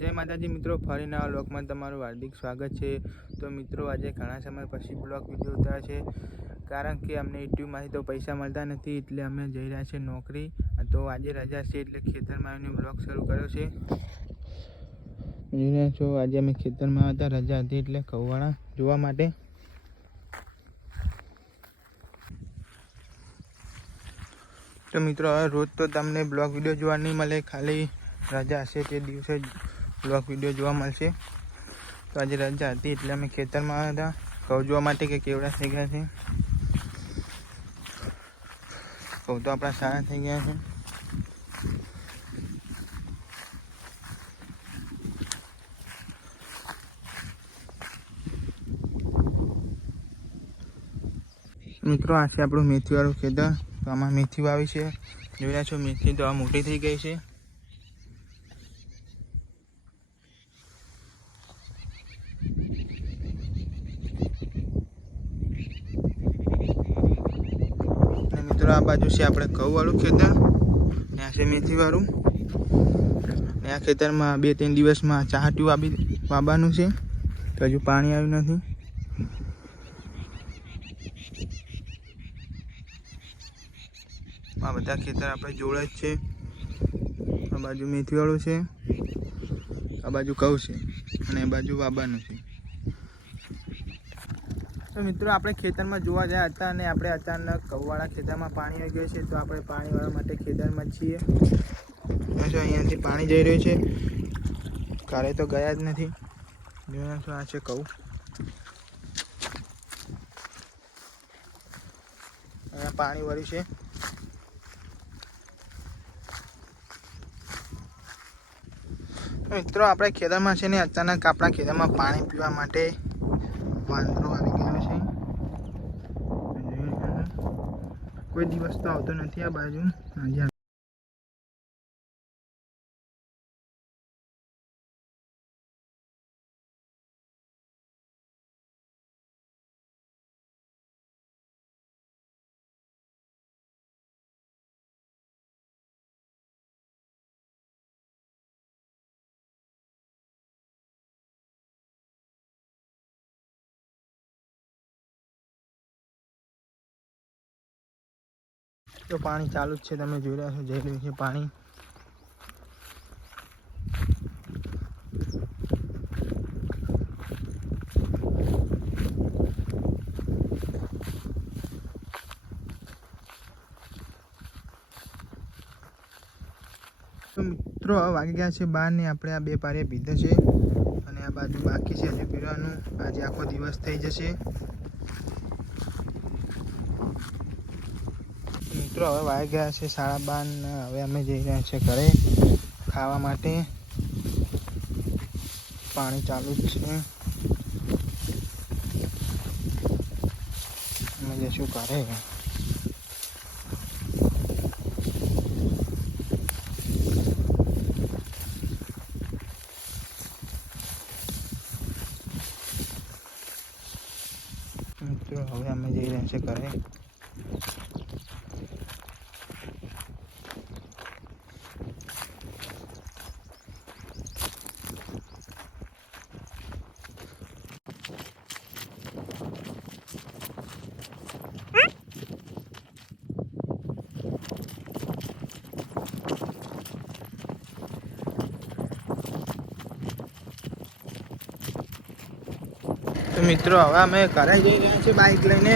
જય માતાજી મિત્રો, ફરી નવા બ્લોગમાં તમારું હાર્દિક સ્વાગત છે. તો મિત્રો, આજે ઘણા સમય પછી બ્લોગ વીડિયો ઉતાર્યા છે. કારણ કે અમને યુટ્યુબમાંથી તો પૈસા મળતા નથી, એટલે અમે જઈ રહ્યા છીએ નોકરી. તો આજે રજા છે, એટલે ખેતરમાં આવીને બ્લોગ શરૂ કર્યો છે. જોઈ રહ્યા છો, આજે અમે ખેતરમાં હતા રજા હતી એટલે કૌવાળા જોવા માટે. તો મિત્રો, હવે રોજ તો તમને બ્લોગ વીડિયો જોવા નહીં મળે, ખાલી રજા હશે તે દિવસે બ્લોગ વીડિયો જોવા મળશે. તો આજે રજા હતી એટલે અમે ખેતરમાં આવ્યા હતા. ઘઉં જોવા માટે કે કેવડા થઈ ગયા છે. ઘઉં તો આપણા સારા થઈ ગયા છે. મિત્રો, આ છે આપણું મેથીવાળું ખેતર. તો આમાં મેથી વાવી છે. જોઈ રહ્યા છો મેથી તો આ મોટી થઈ ગઈ છે અને મિત્રો આ બાજુ છે આપણે ઘઉંવાળું ખેતર. આ છે મેથીવાળું. ને આ ખેતરમાં બે ત્રણ દિવસમાં ચાહટ્યું વાવી વાવવાનું છે. તો હજુ પાણી આવ્યું નથી. આ બધા ખેતર આપણે જોડે જ છે. આ બાજુ મેથીવાળું છે. આ બાજુ ઘઉં છે. અને એ બાજુ વાબાનું છે. તો મિત્રો, આપણે ખેતરમાં જોવા ગયા હતા અને આપણે અચાનક કૌવાળા ખેતરમાં પાણી આવી ગયું છે. તો આપણે પાણી વાળવા માટે ખેતરમાં છીએ. અહીંયાથી પાણી જઈ રહ્યું છે. કાલે તો ગયા જ નથી. જોયા આ છે કહું અહીંયા પાણી વળ્યું છે. મિત્રો, આપણે ખેતરમાં છે ને, અચાનક આપણા ખેતરમાં પાણી પીવા માટે વાંદરો આવી ગયો છે કોઈ દિવસ તો આવતો નથી આ બાજુ. આજે તો પાણી ચાલુ જ છે, તમે જોઈ રહ્યા છો જઈ રહ્યું છે પાણી. મિત્રો વાગી ગયા છે બાર ને આપણે આ બે પારે પીધા છે. અને આ બાજુ બાકી છે, હજુ પીવાનું. આજે આખો દિવસ થઈ જશે. મિત્રો, હવે વાગી ગયા છે સાડા બાર ને હવે અમે જઈ રહ્યા છીએ ઘરે ખાવા માટે. પાણી ચાલુ જ છે. અમે જઈશું ઘરે. મિત્રો, હવે અમે જઈ રહ્યા છીએ ઘરે. મિત્રો હવે અમે ઘરે જઈ રહ્યા છીએ બાઇક લઈને.